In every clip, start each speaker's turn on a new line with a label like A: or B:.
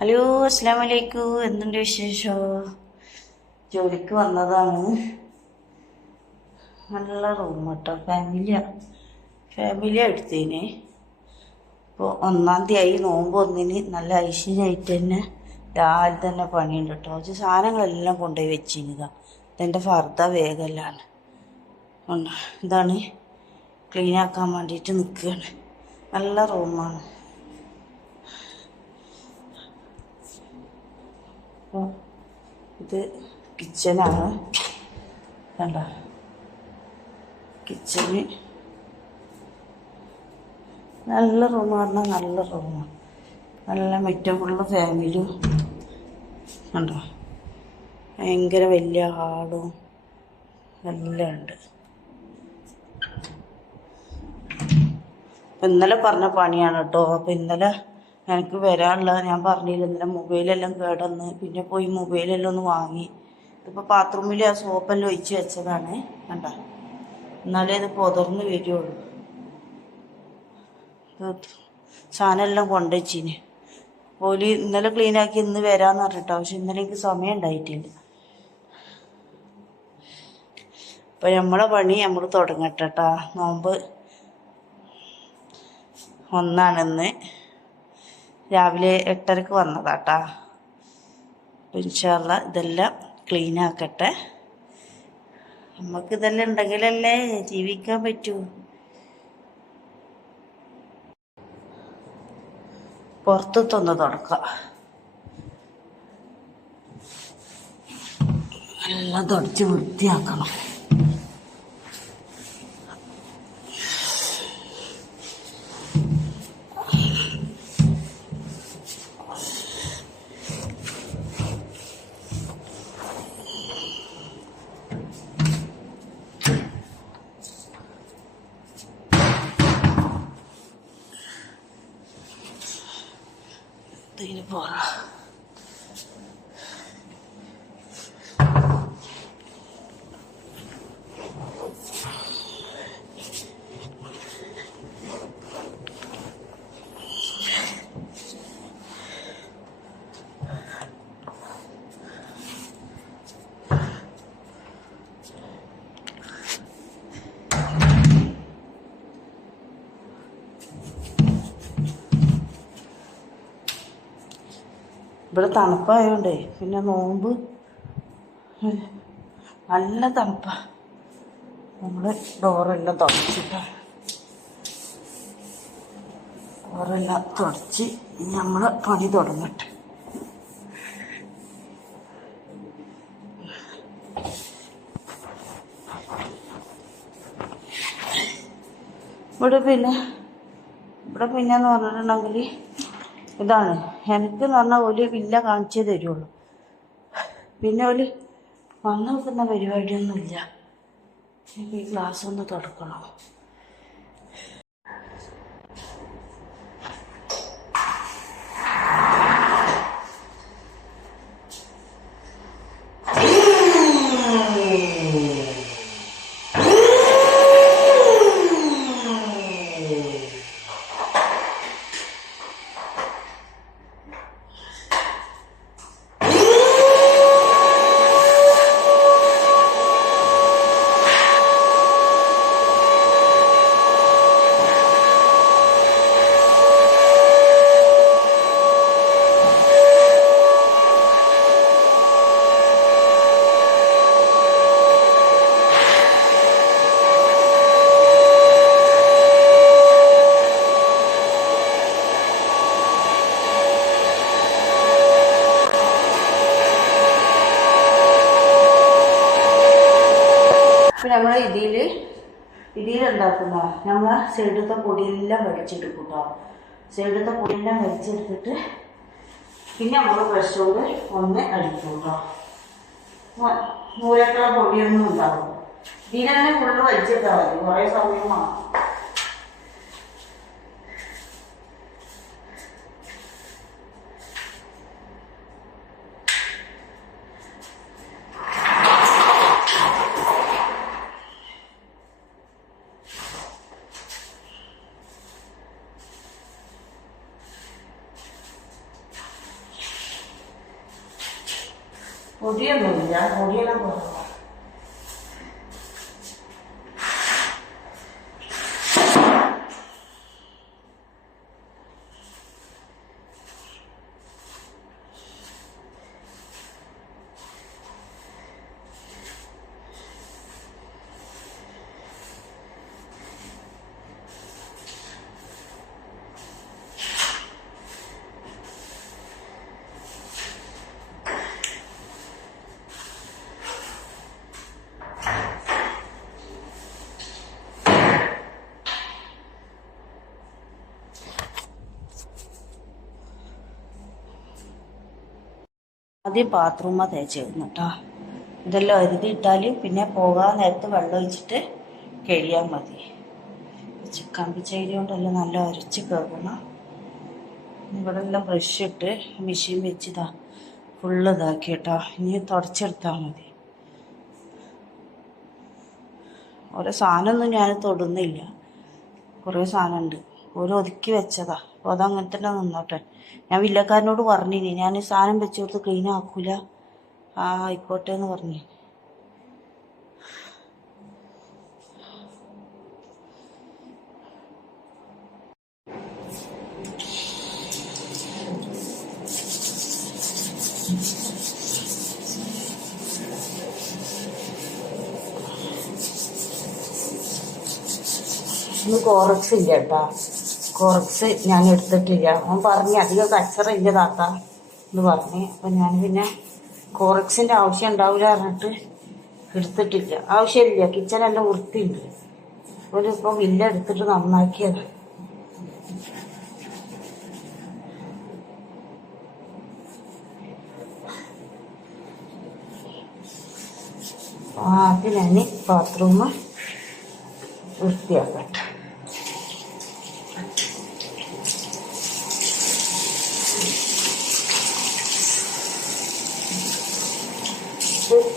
A: Hello അസ്സാം വലൈക്കും എന്തുണ്ട് വിശേഷോ? ജോലിക്ക് വന്നതാണ്. നല്ല റൂം കേട്ടോ ഫാമിലിയ. ഫാമിലിയ എടുത്തേന്. ഇപ്പോൾ ഒന്നാം തീയതി നോമ്പ് ഒന്നിന് നല്ല ഐശ്വര്യമായിട്ട് തന്നെ രാവിലെ തന്നെ പണിയുണ്ട് കേട്ടോ. കുറച്ച് സാധനങ്ങളെല്ലാം കൊണ്ടുപോയി വെച്ചിരുന്നതാ ഇതെന്റെ ഫർദ വേഗല്ലാണ്. ഇതാണ്. ക്ലീനാക്കാൻ വേണ്ടിയിട്ട് നിൽക്കുകയാണ് നല്ല റൂമാണ് അപ്പോൾ ഇത് കിച്ചനാണ്. കണ്ട? കിച്ചന്. നല്ല റൂമാണ് നല്ല റൂമാണ് നല്ല മുറ്റം ഫുള്ള് ഫാമിലിയും കണ്ടോ? ഭയങ്കര വലിയ ആളും എല്ലാം ഉണ്ട്. ഇന്നലെ പറഞ്ഞ പണിയാണ് കേട്ടോ. അപ്പം ഇന്നലെ എനിക്ക് വരാനുള്ള ഞാൻ പറഞ്ഞില്ല. ഇന്നലെ മൊബൈലെല്ലാം കേടന്ന്. പിന്നെ പോയി മൊബൈലെല്ലാം ഒന്ന് വാങ്ങി. ഇതിപ്പോൾ ബാത്റൂമിൽ ആ സോപ്പെല്ലാം ഒഴിച്ച് വെച്ചതാണ്. കണ്ട? എന്നാലേ ഇത് പുതർന്ന് വരുള്ളൂ. സാധനമെല്ലാം കൊണ്ടുവച്ചിന്. ഓൽ ഇന്നലെ ക്ലീനാക്കി ഇന്ന് വരാമെന്ന് പറഞ്ഞിട്ടോ. പക്ഷെ ഇന്നലെ എനിക്ക് സമയം ഉണ്ടായിട്ടില്ല. അപ്പം നമ്മളെ പണി നമ്മൾ തുടങ്ങട്ടെ കേട്ടോ നോമ്പ് ഒന്നാണെന്ന്. രാവിലെ എട്ടരക്ക് വന്നതാട്ടാ. ഇൻഷാല്ല ഇതെല്ലാം ക്ലീൻ ആക്കട്ടെ. നമുക്ക് ഇതെല്ലാം ഉണ്ടെങ്കിലല്ലേ ജീവിക്കാൻ പറ്റൂ. പുറത്തൊന്ന് തുടക്കാം. എല്ലാം തുടച്ച് വൃത്തിയാക്കണം ഇതിന് പോകാം ഇവിടെ തണുപ്പായോണ്ടേ പിന്നെ നോമ്പ്. നല്ല തണുപ്പാ. നമ്മൾ ഡോറെല്ലാം തുടച്ചിട്ടാ. ഡോറെല്ലാം തുടച്ച് ഇനി നമ്മൾ പണി തുടങ്ങട്ടെ. ഇവിടെ പിന്നെ ഇവിടെ പിന്നെ എന്ന് പറഞ്ഞിട്ടുണ്ടെങ്കിൽ ഇതാണ്. എനിക്കെന്ന് പറഞ്ഞാൽ ഒരു വില്ല കാണിച്ചേ തരുള്ളൂ. പിന്നെ ഒരു വന്നു നോക്കുന്ന പരിപാടിയൊന്നുമില്ല. ഈ ഗ്ലാസ് ഒന്ന് തുടക്കണം? ഇപ്പം നമ്മൾ ഇതിൽ ഇതിലുണ്ടാക്കുന്ന നമ്മൾ സൈഡത്തെ പൊടിയെല്ലാം വലിച്ചെടുക്കും കേട്ടോ. സൈഡത്തെ പൊടിയെല്ലാം വലിച്ചെടുത്തിട്ട് പിന്നെ നമ്മൾ ബ്രഷ് ഒന്ന് അടിക്കും കേട്ടോ. പൊടിയൊന്നും ഉണ്ടാവും ഇതിനെ ഫുള്ള് വലിച്ചിട്ടാൽ മതി. കുറേ സമയമാണ് muriendo, ya ആദ്യം ബാത്റൂമ തേച്ചിരുന്നു കേട്ടോ ഇതെല്ലാം എഴുതിയിട്ടാൽ പിന്നെ പോകാൻ നേരത്ത് വെള്ളം ഒഴിച്ചിട്ട് കഴിയാൻ മതി. കമ്പിച്ചേരി കൊണ്ടെല്ലാം നല്ല അരച്ച് കയറണം ഇവിടെ എല്ലാം ബ്രഷ് ഇട്ട് മെഷീൻ വെച്ചിതാ. ഫുള്ള് ഇതാക്കി കേട്ടോ ഇനി തുടച്ചെടുത്താൽ മതി. ഓരോ സാധനമൊന്നും ഞാൻ തൊടുന്നില്ല. കുറേ സാധനമുണ്ട്. ഒതുക്കി വെച്ചതാ. അപ്പോൾ അതങ്ങനെ തന്നെ നിന്നോട്ടെ. ഞാൻ വില്ലക്കാരനോട് പറഞ്ഞിനി ഞാൻ സാധനം വെച്ച് കൊടുത്ത് ക്ലീൻ ആക്കൂല. ആ ആയിക്കോട്ടെ എന്ന് പറഞ്ഞു. ഇന്ന് കോറക്സ് ഇല്ല കേട്ടാ. കോറക്സ് ഞാൻ എടുത്തിട്ടില്ല അവൻ പറഞ്ഞു അധികം കച്ചറില്ല താത്ത എന്ന് പറഞ്ഞു. അപ്പം ഞാൻ പിന്നെ കോറക്സിന്റെ ആവശ്യം ഉണ്ടാവില്ല പറഞ്ഞിട്ട് എടുത്തിട്ടില്ല. ആവശ്യമില്ല. കിച്ചണെല്ലാം വൃത്തിയുണ്ട്. ഒരു ഇപ്പോൾ വില്ല എടുത്തിട്ട് നന്നാക്കിയത്. ആദ്യം ഞാൻ ബാത്റൂം വൃത്തിയാക്കട്ടെ.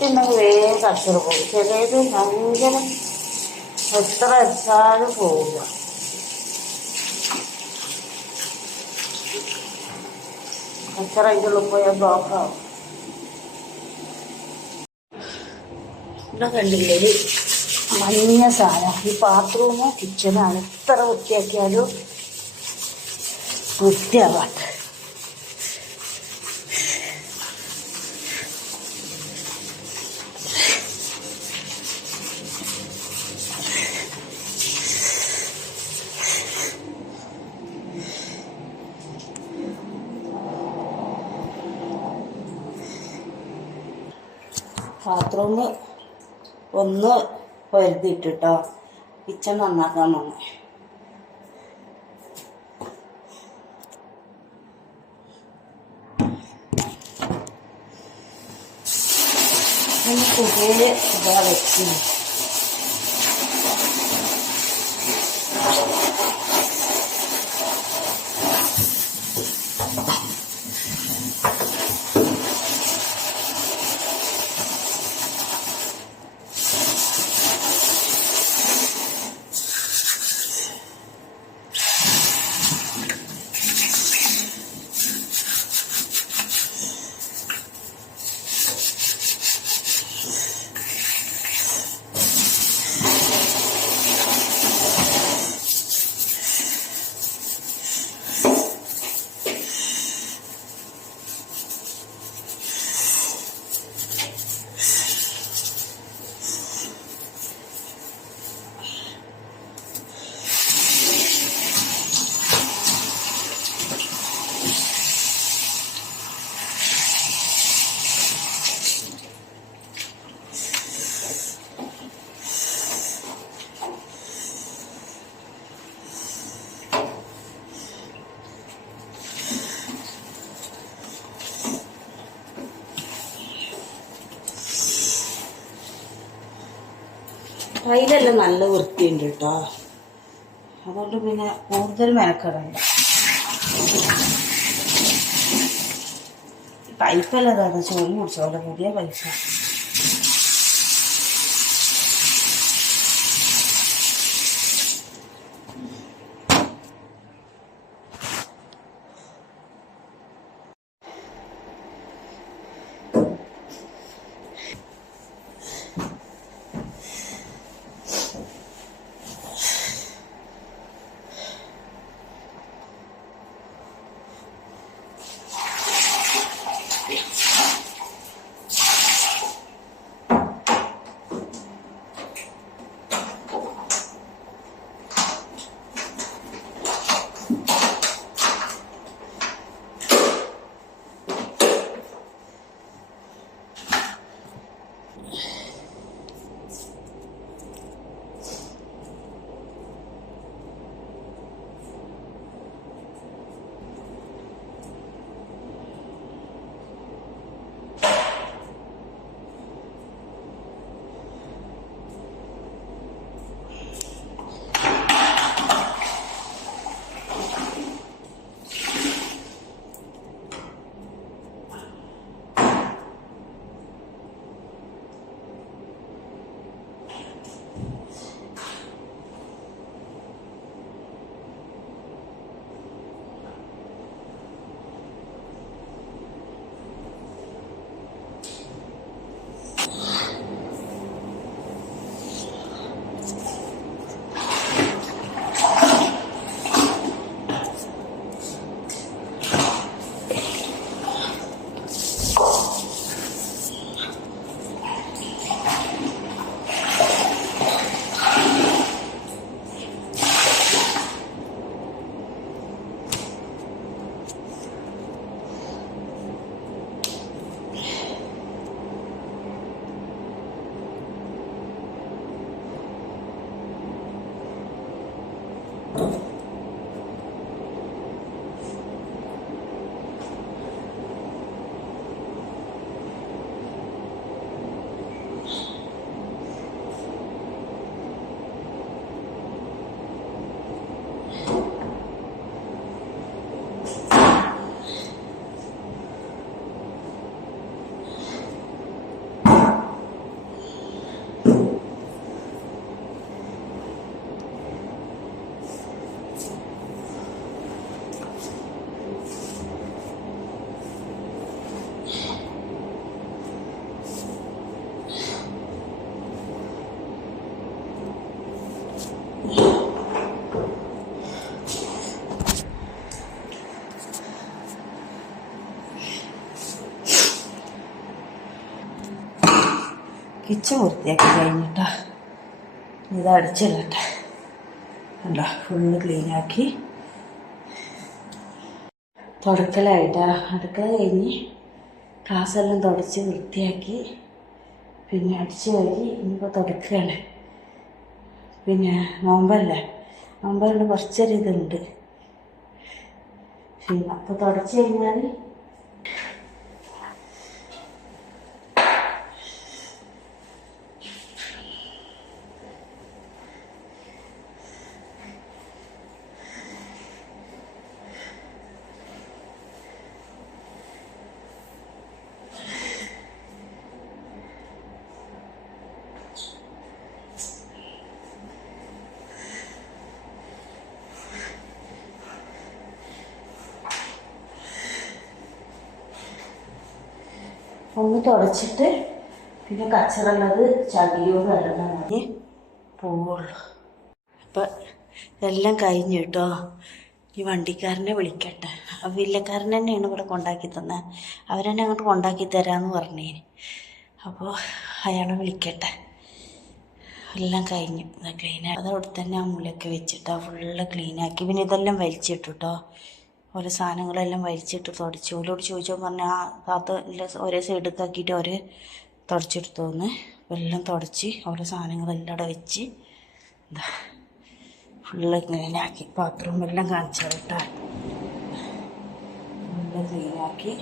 A: വൃത്തിയുണ്ടെങ്കിൽ വേഗം കച്ചറ പോകും. ചിലത് ഭയങ്കര എത്ര വെച്ചാലും പോവുക കച്ചറ അതിന്റെ പോയാൽ ബ്ലോക്കാവും ഇവിടെ കണ്ടില്ലേ ഒരു മഞ്ഞ സാധനം. ഈ ബാത്റൂമോ കിച്ചണോ എത്ര വൃത്തിയാക്കിയാലും വൃത്തിയാവാത്ത ബാത്റൂം ഒന്ന് പരുതിയിട്ടിട്ടോ. കിച്ചൺ നന്നാക്കാൻ വന്നു. പുതിയ ഇതാ വെച്ചു ടൈലെല്ലാം നല്ല വൃത്തിയുണ്ട് കേട്ടോ. അതുകൊണ്ട് പിന്നെ കൂടുതൽ മെനക്കെടണ്ട. പൈപ്പല്ലതാണ് ഇതാണ് ചോറ് പുതിയ പൈസ കിച്ചൺ വൃത്തിയാക്കി കഴിഞ്ഞിട്ടാ. ഇത് അടിച്ചിടട്ടെ കണ്ടോ ഫുള്ള് ക്ലീനാക്കി തുടക്കലായിട്ടാ. അടുക്കള കഴിഞ്ഞ് ക്ലാസ് എല്ലാം തുടച്ച് വൃത്തിയാക്കി. പിന്നെ അടിച്ച് കഴുകി ഇനിയിപ്പോൾ തുടക്കുകയാണ് പിന്നെ നോമ്പല്ലേ? നോമ്പല്ല കുറച്ചൊരു ഇതുണ്ട് പിന്നെ അപ്പോൾ തുടച്ച് കഴിഞ്ഞാൽ ഒന്ന് തുടച്ചിട്ട് പിന്നെ കച്ചറുള്ളത് ചകിരിയോ വെള്ളം മതി പോവുള്ളൂ. അപ്പം എല്ലാം കഴിഞ്ഞു കേട്ടോ. ഈ വണ്ടിക്കാരനെ വിളിക്കട്ടെ. ആ വില്ലക്കാരൻ തന്നെയാണ് ഇവിടെ കൊണ്ടാക്കി തന്നെ. അവരെന്നെ അങ്ങോട്ട് കൊണ്ടാക്കി തരാമെന്ന് പറഞ്ഞേന് അപ്പോൾ അയാളെ വിളിക്കട്ടെ. എല്ലാം കഴിഞ്ഞു. ക്ലീൻ അത് അവിടെ തന്നെ ആ മുലയൊക്കെ വെച്ചിട്ട് ഫുള്ള് ക്ലീനാക്കി പിന്നെ ഇതെല്ലാം വലിച്ചിട്ടു കേട്ടോ ഓരോ സാധനങ്ങളെല്ലാം വലിച്ചിട്ട് തുടച്ചു. ഓരോട് ചോദിച്ചോ പറഞ്ഞ ആ താത്ത എല്ലാം ഒരേ സൈഡൊക്കെ ഓരോ തുടച്ചെടുത്തു വന്ന് എല്ലാം തുടച്ച് ഓരോ സാധനങ്ങളെല്ലാം അവിടെ വെച്ച് എന്താ ഫുള്ള് ക്ലീനാക്കി ബാത്റൂം എല്ലാം കാണിച്ചു കേട്ടാ ഫുള്ള് ക്ലീനാക്കി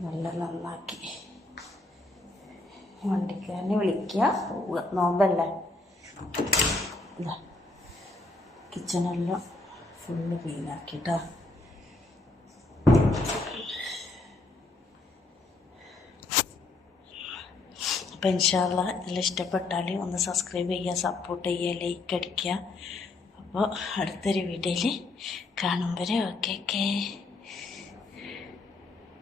A: നല്ല നന്നാക്കി. വണ്ടിക്കാരനെ വിളിക്കുക പോവുക. നോമ്പല്ലേ? കിച്ചണെല്ലാം ഫുള്ള് ക്ലീനാക്കിട്ടാ അപ്പം ഇൻഷാല്ല എല്ലാം ഇഷ്ടപ്പെട്ടാൽ ഒന്ന് സബ്സ്ക്രൈബ് ചെയ്യുക സപ്പോർട്ട് ചെയ്യുക ലൈക്ക് അടിക്കുക. അപ്പോൾ അടുത്തൊരു വീഡിയോയിൽ കാണും വരെ. Okay okay